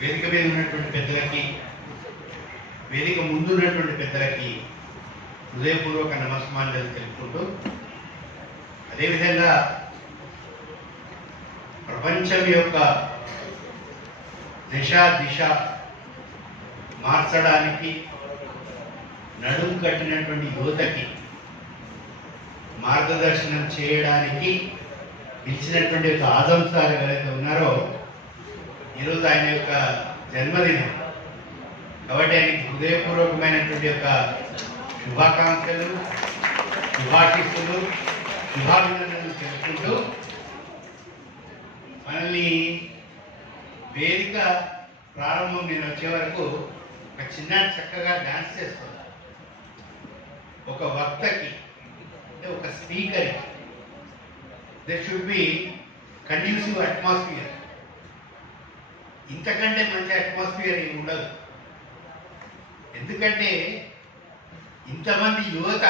వేదిక మీద ఉన్నటువంటి పెద్దలకి, వేదిక ముందు ఉన్నటువంటి పెద్దలకి హృదయపూర్వక నమస్కారాలు తెలుపుకుంటూ, అదేవిధంగా ప్రపంచం యొక్క దిశ మార్చడానికి నడుం కట్టినటువంటి యువతకి మార్గదర్శనం చేయడానికి ఇచ్చినటువంటి ఒక ఆజం సార్ ఎవరైతే ఉన్నారో, ఈరోజు ఆయన యొక్క జన్మదినం కాబట్టి ఆయనకి హృదయపూర్వకమైనటువంటి యొక్క శుభాకాంక్షలు, శుభాశీస్సులు, శుభాభినందనలు తెలుపుకుంటూ, మనల్ని వేదిక ప్రారంభం నేను వచ్చే వరకు ఒక చిన్న చక్కగా డాన్స్ చేస్తున్నా. ఒక వక్తకి అంటే ఒక స్పీకర్కి there should be conducive atmosphere. ఇంతకంటే మంచి అట్మాస్ఫియర్ ఏమి ఉండదు. ఎందుకంటే ఇంతమంది యువత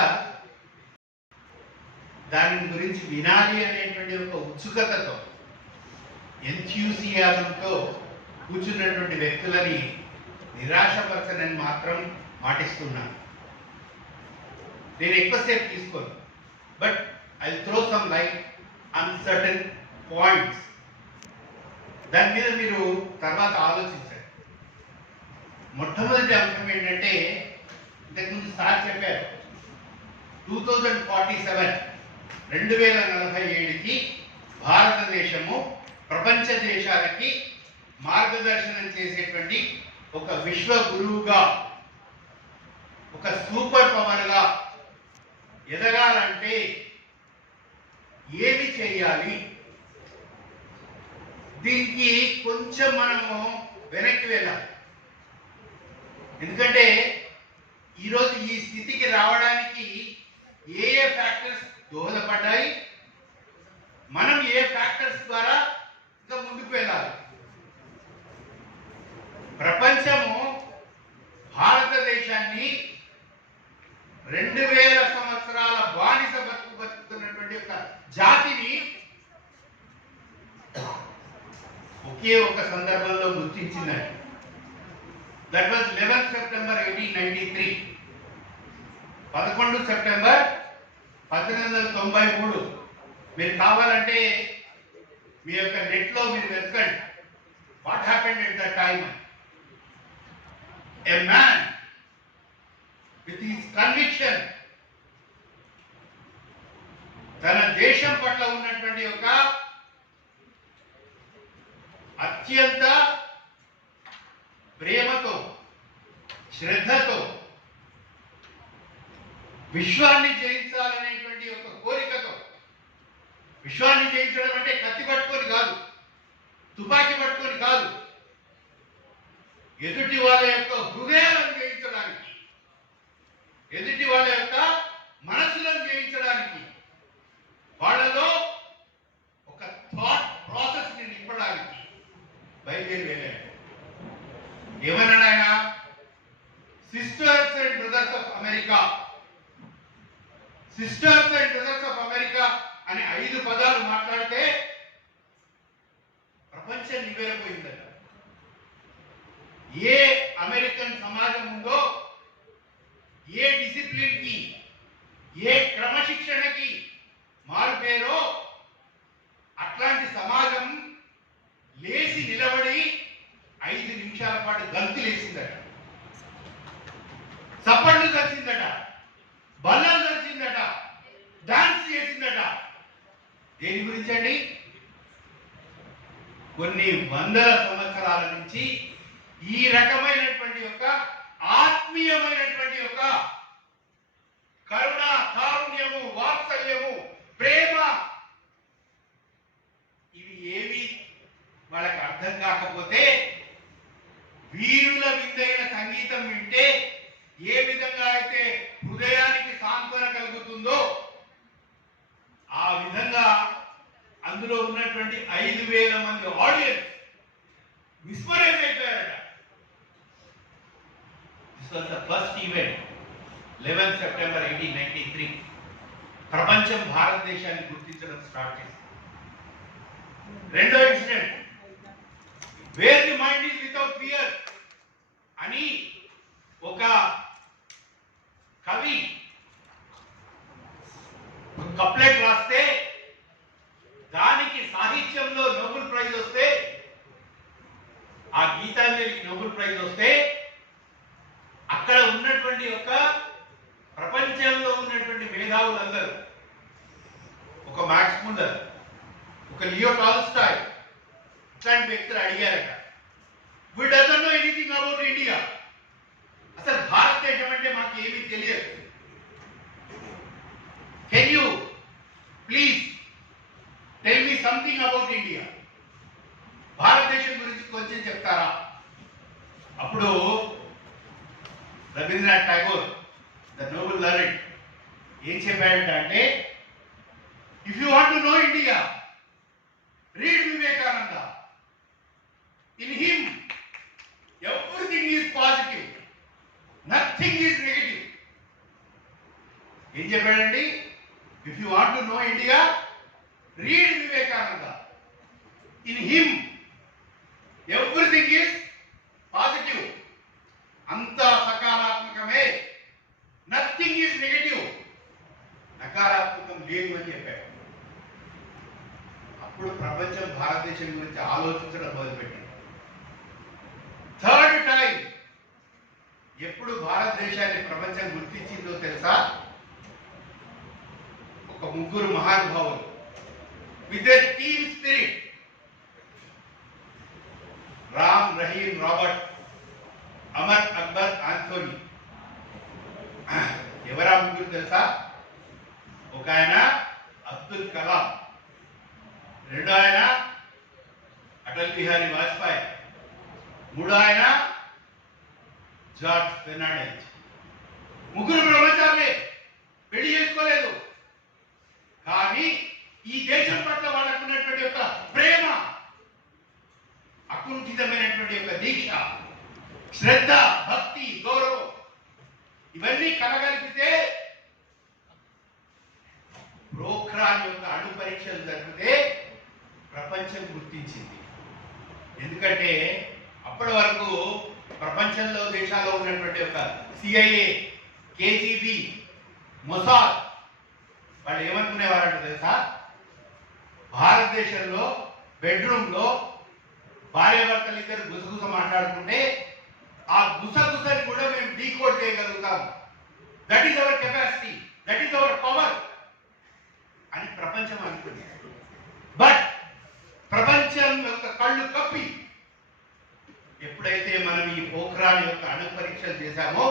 దాని గురించి వినాలి అనేటువంటి ఒక ఉత్సుకతతో, ఎంథ్యూసియాజంతో కూర్చున్నటువంటి వ్యక్తులని నిరాశపరచనని మాత్రం మాటిస్తున్నాను. నేను ఎక్కువసేపు తీసుకోను, but I throw some light on certain points. దాని మీద మీరు తర్వాత ఆలోచించండి. మొట్టమొదటి అంశం ఏంటంటే, ఇంతకుముందు సార్ చెప్పారు, 2047 2047కి భారతదేశము ప్రపంచ దేశాలకి మార్గదర్శనం చేసేటువంటి ఒక విశ్వ గురువుగా, ఒక సూపర్ పవర్గా ఎదగాలంటే ఏమి చేయాలి? దీనికి కొంచెం మనము వెనక్కి వెళ్ళాలి. ఎందుకంటే ఈరోజు ఈ స్థితికి రావడానికి ఏ ఫ్యాక్టర్స్ దోహదపడ్డాయి, మనం ఏ ఫ్యాక్టర్స్ ద్వారా ఇంకా ముందుకు వెళ్ళాలి. ప్రపంచము భారతదేశాన్ని 2000 సంవత్సరాల బానిస బతుకుతున్నటువంటి ఒక జాతిని ఒకే ఒక సందర్భంలో గుర్తించిందండి. That was 11 September 1893. 11 సెప్టెంబర్ 1893. మీరు కావాలంటే మీ యొక్క నెట్లో మీరు వెతకండి, what happened at that time. A man with his conviction, తన దేశం పట్ల ఉన్నటువంటి ఒక అత్యంత ప్రేమతో, శ్రద్ధతో, విశ్వాన్ని జయించాలనేటువంటి ఒక కోరికతో, విశ్వాన్ని జయించడం అంటే కత్తి పట్టుకొని కాదు, తుపాకీ పట్టుకొని కాదు, ఎదుటి వాళ్ళ యొక్క హృదయాలను జయించడానికి, ఎదుటి వాళ్ళ యొక్క మనసులను జయించడానికి, వాళ్ళలో ఒక థాట్ ప్రాసెస్ ని నింపడానికి బయలుదేరి వెళ్ళాడు. ఏమన్నాడు ఆయన? Sisters and brothers of America, sisters and brothers of America అని 5 పదాలు మాట్లాడితే ప్రపంచం నివేరపోయిందట. ఏ అమెరికన్ సమాజం ఉందో, ఏ డిసిప్లిన్ కి, ఏ క్రమశిక్షణకి మారుపేరో అట్లాంటి సమాజం లేచి నిలబడి 5 నిమిషాల పాటు గంతులేసిందట, చప్పట్లు కలిసిందట, బల్లాలు కలిసిందట, డాన్స్ చేసిందట. దేని గురించి అండి? కొన్ని వందల సంవత్సరాల నుంచి ఈ రకమైనటువంటి ఒక ఆత్మీయమైనటువంటి ఒక కరుణ, కారుణ్యము, వాత్సల్యము, ప్రేమ, ఇవి ఏవి వాళ్ళకి అర్థం కాకపోతే వీరుల విందైన సంగీతం వింటే ఏ విధంగా అయితే హృదయానికి సాంత్వన కలుగుతుందో ఆ విధంగా అందులో ఉన్నటువంటి 5000 మంది ఆడియన్స్ విస్మరేజ్ అయిపోయారట. This was the first event, 11 September 1893. ప్రపంచం భారతదేశాన్ని గుర్తించడం స్టార్ట్ చేసింది. రెండో incident, where the mind is without without fear అని ఒక కవి కప్లెట్ రాస్తే దానికి సాహిత్యంలో నోబెల్ ప్రైజ్ వస్తే, ఆ గీతాంజలికి నోబెల్ ప్రైజ్ వస్తే, అక్కడ ఉన్నటువంటి ఒక ప్రపంచంలో ఉన్నటువంటి మేధావులందరూ, ఒక మ్యాక్స్ ముల్లర్, ఒక లియో టాల్స్టాయ్ ఇట్లాంటి వ్యక్తులు అడిగారట, we doesn't know anything about India, అసలు భారతదేశం అంటే మాకు ఏమీ తెలియదు, can you please tell me something about India, భారతదేశం గురించి కొంచెం చెప్తారా? అప్పుడు Rabindranath Tagore the Nobel laureate ఏం చెప్పాడంట అంటే, if you want to know India, read Vivekananda. In him everything is positive, nothing is negative. ఏం చెప్పాడండి? If you want to know India, read Vivekananda. In him everything is positive, అంతా సకారాత్మకమే, నథింగ్ ఈజ్ నెగటివ్, నకారాత్మకం లేదు అని చెప్పాడు. అప్పుడు ప్రపంచం భారతదేశం గురించి ఆలోచించడం మొదలుపెట్టింది. థర్డ్ టైం ఎప్పుడు భారతదేశాన్ని ప్రపంచం గుర్తించిందో తెలుసా? ఒక ముగ్గురు మహానుభావులు with the team spirit, Ram, Rahim, Robert, Amar, Akbar, Anthony. ఎవరా ముగ్గురు తెలుసా? ఒక ఆయన అబ్దుల్ కలాం, రెండో ఆయన అటల్ బిహారీ వాజ్పేయి, మూడో ఆయన జార్జ్ ఫెర్నాండెజ్. ముగ్గురు బ్రహ్మచారులే, పెళ్లి చేసుకోలేదు. కానీ ఈ దేశం పట్ల వాళ్ళకు ఉన్నటువంటి యొక్క ప్రేమ, అకుంఠితమైనటువంటి యొక్క దీక్ష, శ్రద్ధ, భక్తి, గౌరవం, ఇవన్నీ కలగలిపితే ప్రోఖ్రాన్ యొక్క అణు పరీక్షలు జరిపితే ప్రపంచం గుర్తించింది. ఎందుకంటే అప్పటి వరకు ప్రపంచంలో దేశాల్లో ఉన్నటువంటి ఒక సిఐఏ, కేజీబీ, మొసాద్ వాళ్ళు ఏమనుకునేవారంటే తెలుసా? భారతదేశంలో బెడ్రూమ్లో భార్యాభర్తలు ఇద్దరు గుసగుస మాట్లాడుకుంటే ఆ గుసగుసని కూడా మేము డీకోడ్ చేయగలుగుతాం, that is our capacity, that is our power అని ప్రపంచం అనుకుంది. బట్ ప్రపంచం యొక్క కళ్ళు కప్పి ఎప్పుడైతే మనం ఈ పోఖ్రాన్ యొక్క అణు పరీక్షలు చేశామో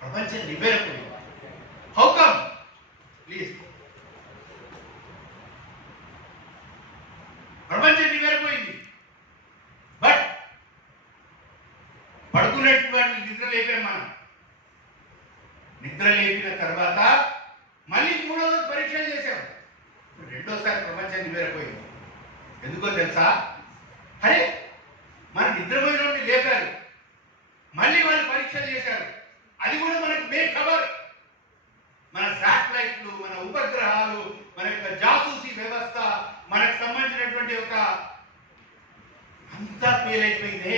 ప్రపంచం నివేరపోయింది. How come? ప్లీజ్, ప్రపంచం నివేరపోయింది. బట్ పడుకున్నటువంటి నిద్ర లేపాం మనం. నిద్ర లేపిన తర్వాత మళ్ళీ మూడోసారి పరీక్షలు చేశాం. రెండోసారి ప్రపంచం నివేరపోయింది. ఎందుకో తెలుసా? అరే, మన నిద్రపోయిన నుండి లేపారు, మళ్ళీ వాళ్ళు పరీక్షలు చేశారు. అది కూడా మనకు బేఖబర్. మన శాటిలైట్లు, మన ఉపగ్రహాలు, మన యొక్క జాసూసీ వ్యవస్థ, మనకు సంబంధించినటువంటి ఒక అంతా ఫెయిల్ అయిపోయింది.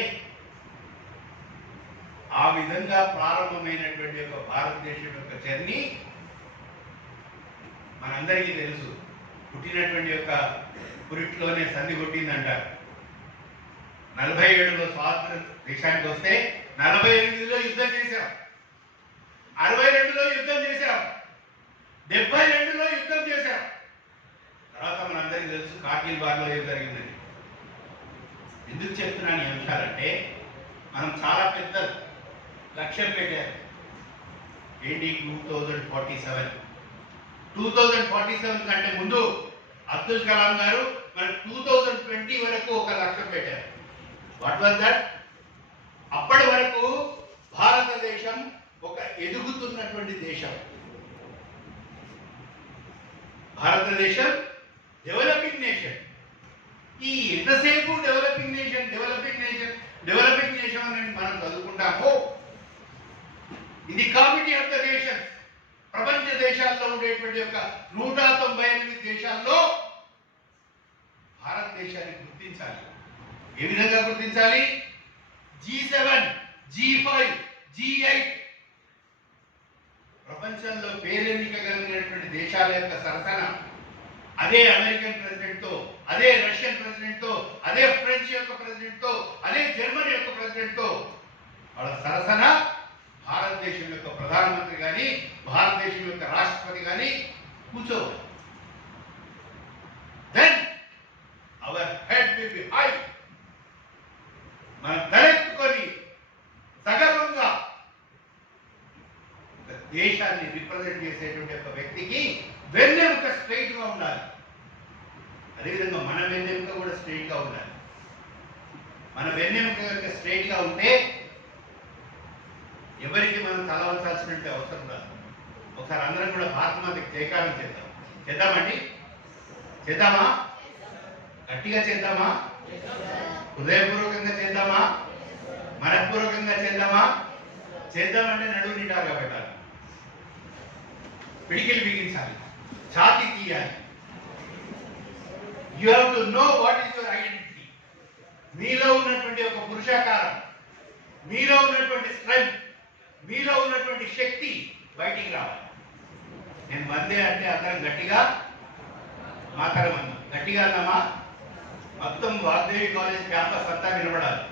ఆ విధంగా ప్రారంభమైనటువంటి ఒక భారతదేశం యొక్క జర్నీ మనందరికీ తెలుసు. పుట్టినటువంటి యొక్క పురిట్లోనే సంధి కొట్టిందంటారు. 47లో స్వాతంత్ర దేశానికి వస్తే 48లో యుద్ధం చేశాం, 62లో యుద్ధం చేశాం, 72లో యుద్ధం చేశాం. తర్వాత మనందరికీ తెలుసు కార్గిల్ వార్లో ఏం జరిగిందని. ఎందుకు చెప్తున్నాను ఈ అంశాలంటే, మనం చాలా పెద్ద లక్ష్యం పెట్టారు. ఏంటి? 2047 కంటే ముందు అబ్దుల్ కలాం గారు మన 2020 వరకు ఒక లక్ష్యం పెట్టారు. What was that? అప్పటి వరకు భారతదేశం ఒక ఎదుగుతున్నటువంటి దేశం. భారతదేశం డెవలపింగ్ నేషన్. ఈ ఎంతసేపు డెవలపింగ్ నేషన్ అని మనం చదువుకుంటాము. ఇది కమిటీ ఆఫ్ ద నేషన్స్. ప్రపంచ దేశాల్లో ఉండేటువంటి యొక్క 198 దేశాల్లో భారతదేశాన్ని గుర్తించాలి. ఏ విధంగా గుర్తించాలి? G7, G5, G8 ప్రపంచంలో పేరెన్నిక కలిగినటువంటి దేశాల యొక్క సరసన అదే అమెరికన్ ప్రెసిడెంట్ తో, అదే రష్యన్ ప్రెసిడెంట్ తో, అదే ఫ్రెంచ్ యొక్క ప్రెసిడెంట్ తో, అదే జర్మనీ యొక్క ప్రెసిడెంట్ తో వాళ్ళ సరసన భారతదేశం యొక్క ప్రధానమంత్రి కానీ, భారతదేశం యొక్క రాష్ట్రపతి కానీ కూర్చోవాలి. Then our head will be high. మనం తలెత్తుకొని సగర్వంగా దేశాన్ని రిప్రజెంట్ చేసేటువంటి ఒక వ్యక్తికి వెన్నెముక స్ట్రైట్ గా ఉండాలి. అదేవిధంగా మన వెన్నెముక కూడా స్ట్రైట్ గా ఉండాలి. మన వెన్నెముక యొక్క స్ట్రైట్ గా ఉంటే ఎవరికి మనం తల వంచాల్సినట్టు అవసరం రాదు. ఒకసారి అందరం కూడా భారతమాతకి జయకారం చేద్దాం. చేద్దామండి? చేద్దామా? గట్టిగా చేద్దామా? హృదయపూర్వకంగా చేద్దామా? మనఃపూర్వకంగా చేద్దామా? చేద్దామంటే నడువు నిండాగా పెట్టాలి, పిడికిలు బిగించాలి, ఛాతీ తీయాలి. You have to know what is your identity. మీలో ఉన్నటువంటి ఒక పురుషాకారం, మీలో ఉన్నటువంటి స్ట్రెంగ్త్, మీలో ఉన్నటువంటి శక్తి బయటికి రావాలి. నేను వందే అంటే అందరం గట్టిగా మాట్లాడమన్నా, గట్టిగా అన్నామా? మొత్తం వాగ్దేవి కాలేజ్ క్యాంపస్ అంతా వినబడాలి.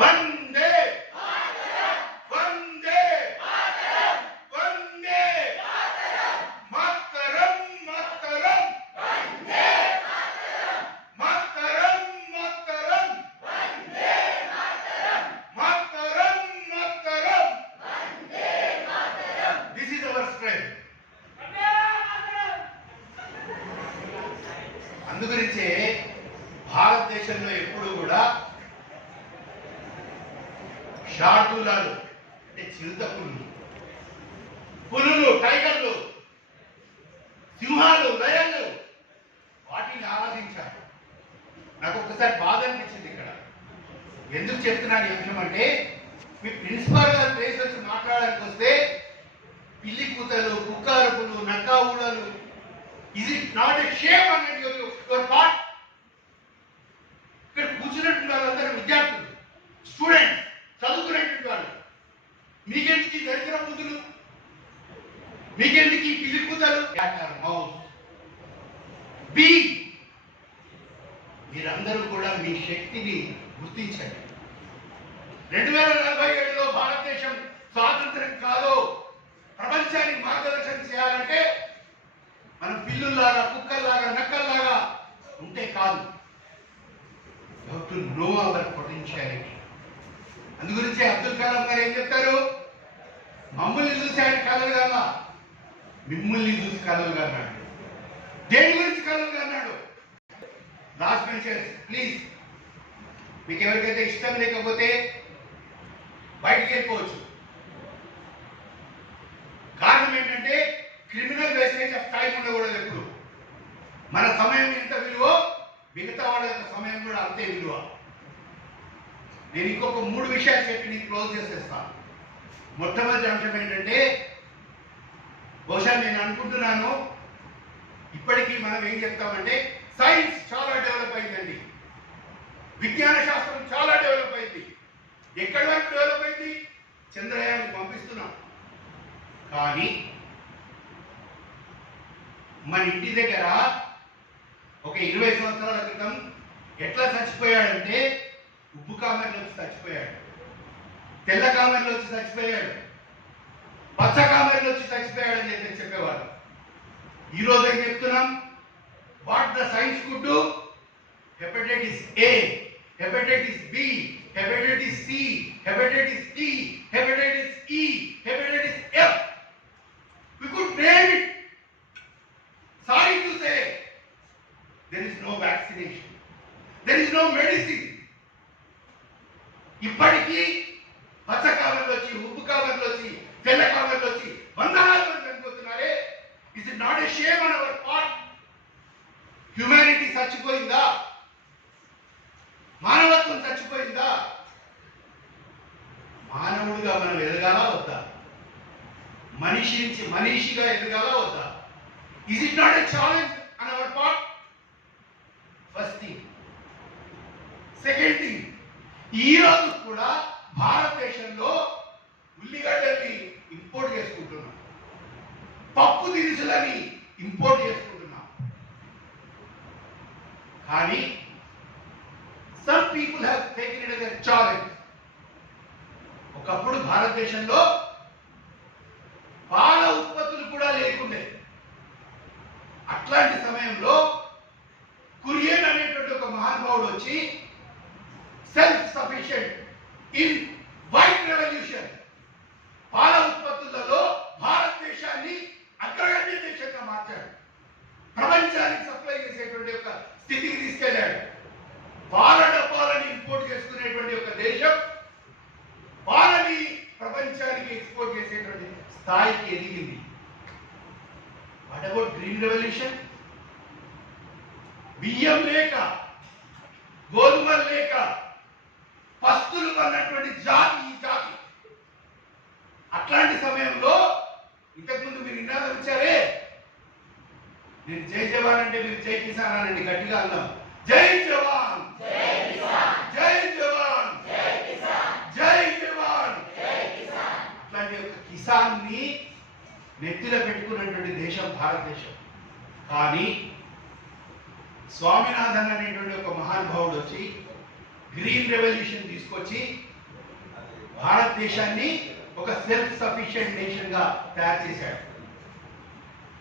వందే వందే వందే మాతరం మాతరం మాతరం మాతరం మాతరం మాతరం. This is our strength. అందుగురించే భారతదేశంలో ఎప్పుడు కూడా షార్దులాలు అంటే చిరుత పులులు, టైగర్లు, సింహాలు, లయన్లు వాటిని ఆరాధించారు. నాకు ఒక్కసారి బాధ అనిపించింది ఇక్కడ. ఎందుకు చెప్తున్నాను ఈ విషయం అంటే, మీ ప్రిన్సిపాల్ గారు ప్లేస్ వచ్చి మాట్లాడడానికి వస్తే పిల్లి కూతలు, కుక్కారుపులు, నక్కా ఊడలు, is it not a shame అన్నట్టు యువర్ పార్ట్. ఇక్కడ కూర్చున్నట్టు వాళ్ళందరూ విద్యార్థులు, స్టూడెంట్స్, చదువుకునేటువంటి వాళ్ళు. మీకెందుకు ఈ దరిద్ర బుద్ధులు? మీకెందుకు ఈ పిల్లి కూతలు? మీరందరూ కూడా మీ శక్తిని గుర్తించండి. 2047లో భారతదేశం స్వాతంత్రం కాదు, ప్రపంచానికి మార్గదర్శనం చేయాలంటే మనం పిల్లుల్లాగా, కుక్కల్లాగా, నక్కల్లాగా ఉంటే కాదు. You have to know our potentiality. అందుగురించి అబ్దుల్ కలాం గారు ఏం చెప్తారు? మమ్మల్ని చూసి ఆయన కలలు కాదా, మిమ్మల్ని చూసి కలలు అన్నాడు. దేని గురించి కలలు అన్నాడు? లాస్ట్ బెంచర్స్ ప్లీజ్, మీకు ఎవరికైతే ఇష్టం లేకపోతే బయటికి వెళ్ళిపోవచ్చు. కారణం ఏంటంటే క్రిమినల్ వేస్టేజ్ ఆఫ్ టైం ఉండకూడదు. ఎప్పుడు మన సమయం ఎంత విలువ, మిగతా వాళ్ళ యొక్క సమయం కూడా అంతే విలువ. నేను ఇంకొక 3 విషయాలు చెప్పి నేను క్లోజ్ చేసేస్తాను. మొట్టమొదటి అంశం ఏంటంటే, బహుశా నేను అనుకుంటున్నాను ఇప్పటికీ మనం ఏం చెప్తామంటే సైన్స్ చాలా డెవలప్ అయిందండి, విజ్ఞాన శాస్త్రం చాలా డెవలప్ అయింది. ఎక్కడి వరకు డెవలప్ అయింది? చంద్రయాన్ని పంపిస్తున్నాం. కానీ మన ఇంటి దగ్గర ఒక 20 సంవత్సరాల క్రితం ఎట్లా చచ్చిపోయాడంటే, ఉప్పు కామెర్లో వచ్చి చచ్చిపోయాడు, తెల్ల కామెర్లో వచ్చి చచ్చిపోయాడు, పచ్చ కామెర్లో వచ్చి చచ్చిపోయాడని చెప్పేవారు. ఈరోజు ఏం చెప్తున్నాం? What the science could do? Hepatitis A, hepatitis B, hepatitis C, hepatitis D, hepatitis E, hepatitis F. We could name it. Sorry to say, there is no vaccination, there is no medicine. ఇప్పటికీ పచ్చ కాలంలో వచ్చి, ఉప్పు కాలంలో వచ్చి, తెల్ల కాలంలో వచ్చి వందలాది మంది చనిపోతున్నారే. Is it not a shame on our part? Humanity చచ్చిపోయిందా? మానవత్వం చచ్చిపోయిందా? మానవుడిగా మనం ఎదగాలా వద్దా? మనిషి నుంచి మనిషిగా ఎదగాలా వద్దా? Is it not a challenge on our part? First thing. Second thing, ఈ రోజు కూడా భారతదేశంలో ఉల్లిగడ్డల్ని ఇంపోర్ట్ చేసుకుంటున్నాం, పప్పు దినుసులని ఇంపోర్ట్ చేసుకుంటున్నాం. కానీ some people have taken it as a challenge. ఒకప్పుడు భారతదేశంలో పాల ఉత్పత్తులు కూడా లేకుండే. అట్లాంటి సమయంలో కురియన్ అనేటువంటి ఒక మహానుభావుడు వచ్చి self sufficient in white revolution, పాల ఉత్పత్తులలో భారతదేశాన్ని అగ్రగణ్య దేశంగా మార్చాడు. ప్రపంచానికి సప్లై చేసేటువంటి ఒక స్థితికి తీసుకెళ్లాడు. పాల డబ్బాలని ఇంపోర్ట్ చేసుకునేటువంటి ఒక దేశం పాలని ప్రపంచానికి ఎక్స్పోర్ట్ చేసేటువంటి స్థాయికి ఎదిగింది. What about green revolution? బియ్యం లేక, గోధుమలు లేక పస్తులు అన్నటువంటి జాతి ఈ జాతి. అట్లాంటి సమయంలో ఇంతకుముందు మీరు నినాదం ఇచ్చారే, నేను జై జవాన్ అంటే మీరు జై కిసాన్ అనండి, గట్టిగా అన్నాం. జై జవాన్, జై జవాన్, జై జవాన్. అట్లాంటి ఒక కిసాన్ ని నెత్తిలో పెట్టుకున్నటువంటి దేశం భారతదేశం. కానీ స్వామినాథన్ అనేటువంటి ఒక మహానుభావుడు వచ్చి గ్రీన్ రెవల్యూషన్ తీసుకొచ్చి భారతదేశాన్ని ఒక సెల్ఫ్ సఫిషియెంట్ నేషన్ గా తయారు చేశాడు.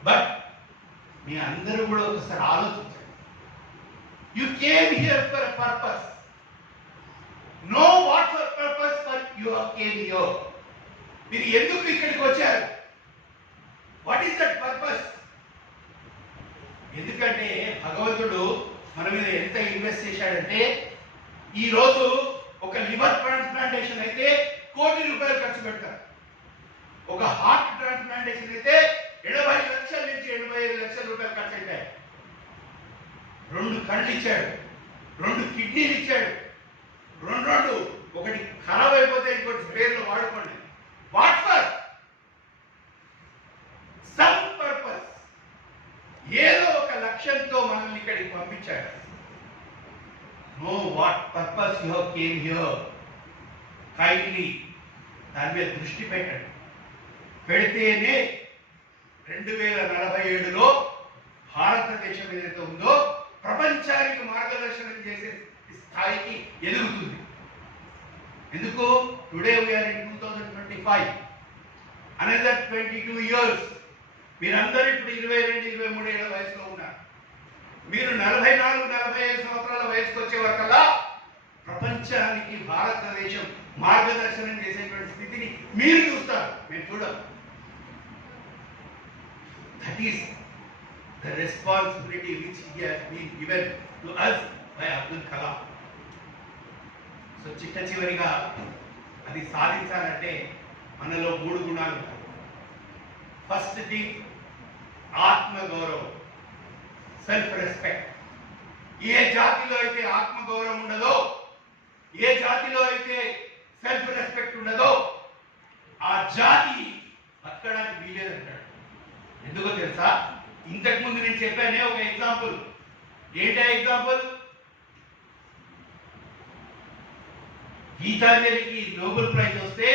బట్ మీ అందరూ కూడా ఒకసారి ఆలోచించండి. You came here for a purpose. Know what for purpose for you came here. మీరు ఎందుకు ఇక్కడికి వచ్చారు? What is that purpose? ఎందుకంటే భగవంతుడు మన మీద ఎంత ఇన్వెస్ట్ చేశాడంటే, ఈ రోజు ఒక లివర్ ట్రాన్స్ప్లాంటేషన్ అయితే ₹1,00,00,000 ఖర్చు పెడతారు. ఒక హార్ట్ ట్రాన్స్ప్లాంటేషన్ అయితే 80 లక్షల నుంచి 85 లక్షల రూపాయలు ఖర్చు అవుతాయి. 2 కళ్ళు ఇచ్చాడు, 2 కిడ్నీలు ఇచ్చాడు, రెండు ఒకటి ఖరాబ్ అయిపోతే ఇంకోటి స్పేర్లో వాడుకోండి. What for? Some purpose. ఏదో ఒక లక్ష్యంతో మనల్ని ఇక్కడికి పంపించాడు. Know what purpose you came here. Kindly దాని మీద దృష్టి పెట్టండి. పెడితేనే 2047లో భారతదేశం ఏదైతే ఉందో ప్రపంచానికి మార్గదర్శనం చేసే స్థాయికి ఎదుగుతుంది. ఎందుకు? Today we are in 2025. Another 22 years. మీరందరూ ఇప్పుడు 22, 23 ఏళ్ల వయసులో ఉన్నారు. మీరు 44, 45 సంవత్సరాల వయసుకు వచ్చే వరకల్లా ప్రపంచానికి భారతదేశం మార్గదర్శనం చేసేటువంటి స్థితిని మీరు చూస్తారు, మేము చూడం. That is the responsibility which he has been given to us by Abdul Kalam. So చిట్ట చివరిగా అది సాధించాలంటే మనలో 3 గుణాలు ఉంటాయి. ఫస్ట్ థింగ్ ఆత్మగౌరవం, సెల్ఫ్ రెస్పెక్ట్. ఏ జాతిలో అయితే ఆత్మగౌరవం ఉండదో, ఏ జాతిలో అయితే సెల్ఫ్ రెస్పెక్ట్ ఉండదో ఆ జాతి బతకడానికి వీలేదంటాడు. ఎందుకో తెలుసా? ఇంతకుముందు నేను చెప్పానే ఒక ఎగ్జాంపుల్. ఏంటా ఎగ్జాంపుల్? గీతాంజలికి నోబెల్ ప్రైజ్ వస్తే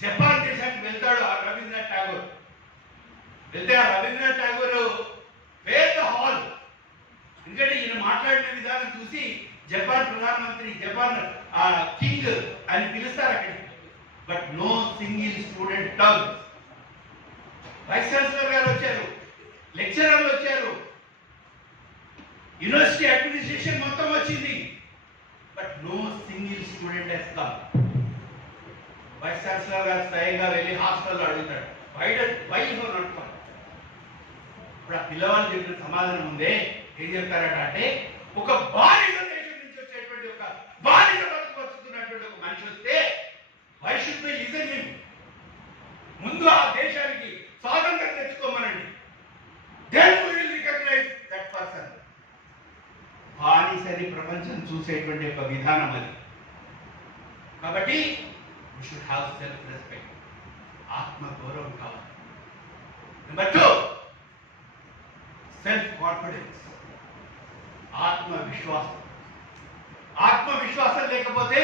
జపాన్ దేశానికి వెళ్తాడు ఆ రవీంద్రనాథ్ ఠాగూర్. వెళ్తే ఆ రవీంద్రనాథ్ ఠాగూర్ పెద్ద హాల్, ఎందుకంటే ఈయన మాట్లాడిన విధానం చూసి జపాన్ ప్రధానమంత్రి, జపాన్ కింగ్ అని పిలుస్తారు అక్కడ. But no single student turn. Vice chancellor గారు వచ్చారు, లెక్చరర్లు వచ్చారు, యూనివర్సిటీ అడ్మినిస్ట్రేషన్ మొత్తం వచ్చింది. But no single student has come. Vice chancellor గారు స్వయంగా వెళ్ళి హాస్టల్లో అడుగుతాడు, వై యు నాట్ కమ్? ఇప్పుడు ఆ పిల్లవాళ్ళు చెప్పిన సమాధానం ఉందే, ఏం చెప్తారట అంటే, ఒక బాలిక దేశం నుంచి వచ్చేటువంటి ఒక బాలిక బతుకుతున్నటువంటి ఒక మనిషి వస్తే why should be listen him? ముందు ఆ దేశానికి స్వాతంత్రం తెచ్చుకోమనండి. Then we will recognise that person. బానిసని ప్రపంచం చూసేటువంటి ఒక విధానం అది. కాబట్టి you should have self respect. ఆత్మ గౌరవం కావాలి. నెంబర్ 2 సెల్ఫ్ కాన్ఫిడెన్స్, ఆత్మవిశ్వాసం. ఆత్మవిశ్వాసం లేకపోతే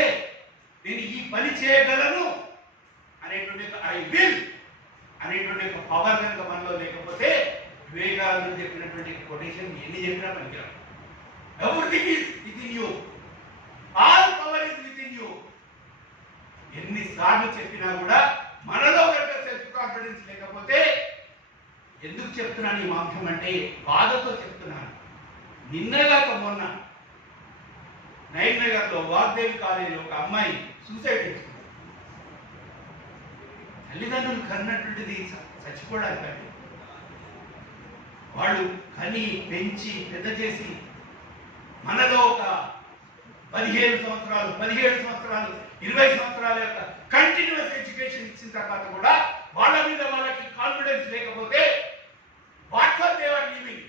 నేను ఈ పని చేయగలను అనేటువంటి ఐ విల్ అనేటువంటి ఒక పవర్ కనుక మనలో లేకపోతే వివేకానంద చెప్పినటువంటి కొటేషన్ ఎన్ని చెప్పినా పనికిరాదు. Everything is with in you, all power is with in you. ఎన్నిసార్లు చెప్పినా కూడా మనలో కనుక సెల్ఫ్ కాన్ఫిడెన్స్ లేకపోతే, ఎందుకు చెప్తున్నాను ఈ అంశం అంటే బాధతో చెప్తున్నాను. నిన్నగాక మొన్న నగర్లో వాగ్దేవి కాలేజీలో ఒక అమ్మాయి సూసైడ్ చేసుకుంది. తల్లిదండ్రులు కన్నటువంటిది చచ్చిపోవడానికి, వాళ్ళు కని పెంచి పెద్ద చేసి మనలో ఒక 17 సంవత్సరాలు 20 సంవత్సరాల యొక్క కంటిన్యూస్ ఎడ్యుకేషన్ ఇచ్చిన తర్వాత కూడా వాళ్ళ మీద వాళ్ళకి కాన్ఫిడెన్స్ లేకపోతే what for they are living.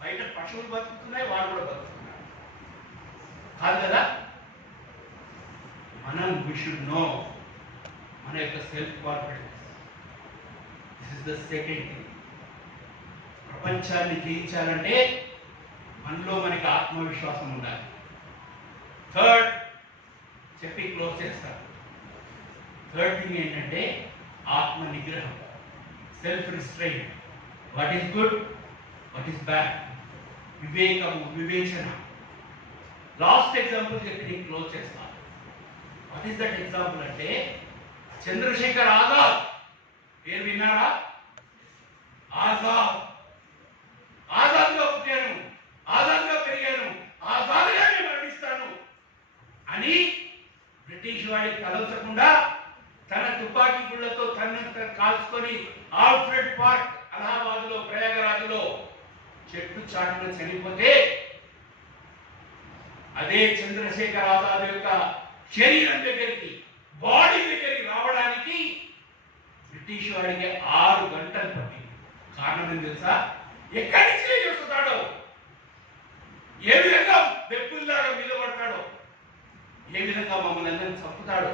బయట పశువులు బతుకుతున్నాయి, వాళ్ళు కూడా బతుకుతున్నారు కాదు కదా. మనం వి షుడ్ నో మన యొక్క self confidence. This is the second thing. ప్రపంచాన్ని జయించాలంటే మనలో మనకి ఆత్మవిశ్వాసం ఉండాలి. థర్డ్ చెప్పి క్లోజ్ చేస్తాను. థర్డ్ థింగ్ ఏంటంటే ఆత్మ నిగ్రహం, self restrain. What is good, what is bad, వివేకము, వివేచన. లాస్ట్ ఎగ్జాంపుల్ చెప్పి నేను క్లోజ్ చేస్తాను. వాట్ ఈస్ దట్ ఎగ్జాంపుల్ అంటే చంద్రశేఖర్ ఆజాద్. పేరు విన్నారా? ఆజాద్. ఆజాద్గా పుట్టాను, ఆజాద్గా పెరిగాను, ఆజాద్గానే మరణిస్తాను అని బ్రిటిష్ వాడికి తలచకుండా తన తుపాకీ గుళ్లతో తనను కాల్చుకొని ఆల్ఫ్రెడ్ పార్క్ అలహాబాద్లో ప్రయాగరాజ్లో చెట్టు చాటున చనిపోతే, అదే చంద్రశేఖర్ ఆజాద్ యొక్క శరీరం దగ్గరికి, బాడీ దగ్గరికి రావడానికి బ్రిటిష్ వాడికి 6 గంటలు పట్టింది. కారణం ఏం తెలుసా? ఎక్కడి నుంచి చేస్తున్నాడో, ఏ విధంగా వెప్పుల్లాగా నిలబడతాడో, ఏ విధంగా మమ్మల్ని అందరినీ చంపుతాడో,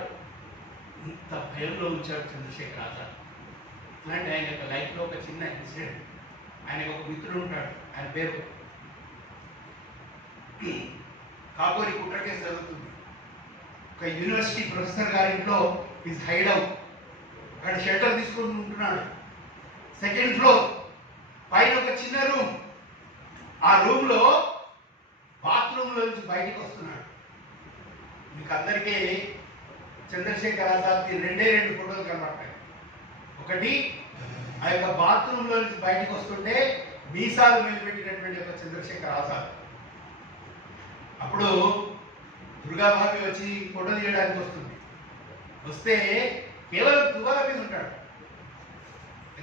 ఇంత భయంలో ఉంచాడు చంద్రశేఖర్ ఆజాద్. అలాంటి ఆయన యొక్క లైఫ్లో ఒక చిన్న ఇన్సిడెంట్. ఆయనకు ఒక మిత్రుడు ఉంటాడు, ఆయన పేరు కాకోరి కుట్ర కేసు జరుగుతుంది. ఒక యూనివర్సిటీ ప్రొఫెసర్ గారి ఇంట్లో ఈజ్ హైడ్ అవుట్. అక్కడ షెల్టర్ తీసుకొని ఉంటున్నాడు. 2nd ఫ్లోర్ పైన ఒక చిన్న రూమ్. ఆ రూమ్లో బాత్రూంలో నుంచి బయటికి వస్తున్నాడు. మీకు అందరికీ చంద్రశేఖర్ ఆజాద్కి 2 ఫోటోలు కనబడతాయి. ఒకటి ఆ యొక్క బాత్రూంలో నుంచి బయటికి వస్తుంటే మీసాలు నిలబెట్టినటువంటి ఒక చంద్రశేఖర్ ఆజాద్. అప్పుడు దుర్గాభావి వచ్చి ఫోటో తీయడానికి వస్తుంది. వస్తే కేవలం తువాల మీద ఉంటాడు.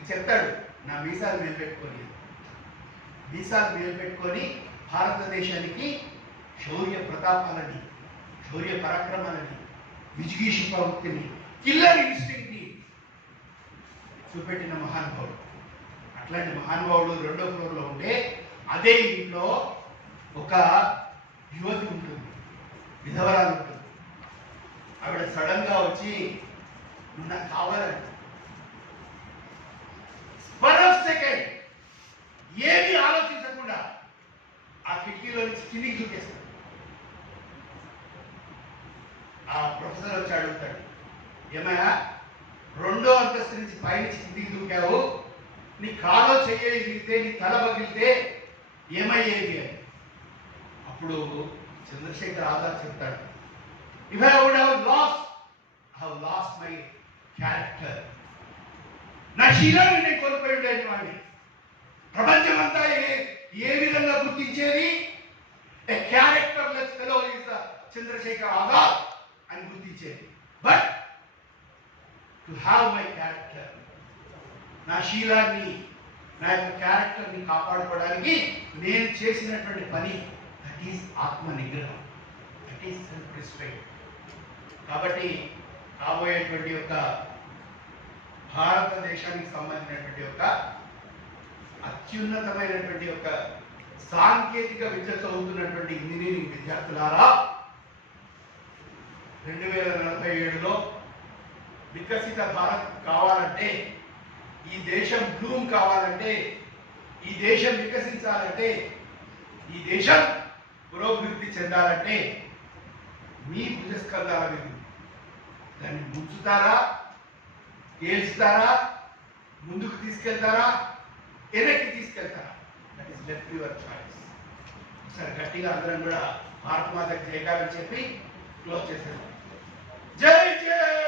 చెప్తాడు, నా మీసాలు నిలబెట్టుకొని, మీసాలు నిలబెట్టుకొని భారతదేశానికి శౌర్య ప్రతాపాలని, శౌర్య పరాక్రమాలని, విజిగీషు ప్రవృత్తిని, కిల్లర్ ఇన్స్టింక్ట్ని చూపెట్టిన మహానుభావుడు. అట్లాంటి మహానుభావుడు 2వ ఫ్లోర్లో ఉంటే, అదే ఇంట్లో ఒక యువతి ఉంటుంది, విధవరాలు ఉంటుంది. ఆవిడ సడన్గా వచ్చి నాకు కావాలంటే స్పర్ ఆఫ్ సెకండ్ ఏమీ ఆలోచించకుండా ఆ కిటికీలో నుంచి కిందికి దూకేస్తాడు. ఆ ప్రొఫెసర్ వచ్చి అడుగుతాడు, ఏమయ్యా 2వ అంతస్తు నుంచి పైనుంచి కిందికి దూకావు, నీ కాలో చెయ్యగిలితే, నీ తల పగిలితే ఏమయ్యేది అని. అప్పుడు చంద్రశేఖర్ ఆజాద్ చెప్తాడు, if I would have lost my character, నా శీలాన్ని నేను కోల్పోయి ఉండేది వాడిని. ప్రపంచమంతా ఏ విధంగా గుర్తించేది? A characterless fellow is the Chandrasekhar Azad అని గుర్తించేది. But to have my character, నా శీలాన్ని, నా యొక్క క్యారెక్టర్ని కాపాడుకోవడానికి నేను చేసినటువంటి పని, దట్ ఈస్ ఆత్మ నిగ్రహం, దట్ ఈస్ సెల్ఫ్ రిస్ట్రైన్. కాబట్టి కాబోయేటువంటి యొక్క భారతదేశానికి సంబంధించినటువంటి యొక్క అత్యున్నతమైనటువంటి యొక్క సాంకేతిక విద్య చదువుతున్నటువంటి ఇంజనీరింగ్ విద్యార్థులారా, 2047లో వికసిత భారత్ కావాలంటే, ఈ దేశం బ్లూమ్ కావాలంటే, ఈ దేశం వికసించాలంటే, ఈ దేశం పురోభివృద్ధి చెందాలంటే మీ భుజస్కంధాల మీద దాన్ని ముంచుతారా, తేల్చుతారా, ముందుకు తీసుకెళ్తారా, వెనక్కి తీసుకెళ్తారా? That is left your choice. ఒకసారి గట్టిగా అందరం కూడా భారత మాతకి జయకాలని చెప్పి క్లోజ్ చేసేద్దాం. జై జై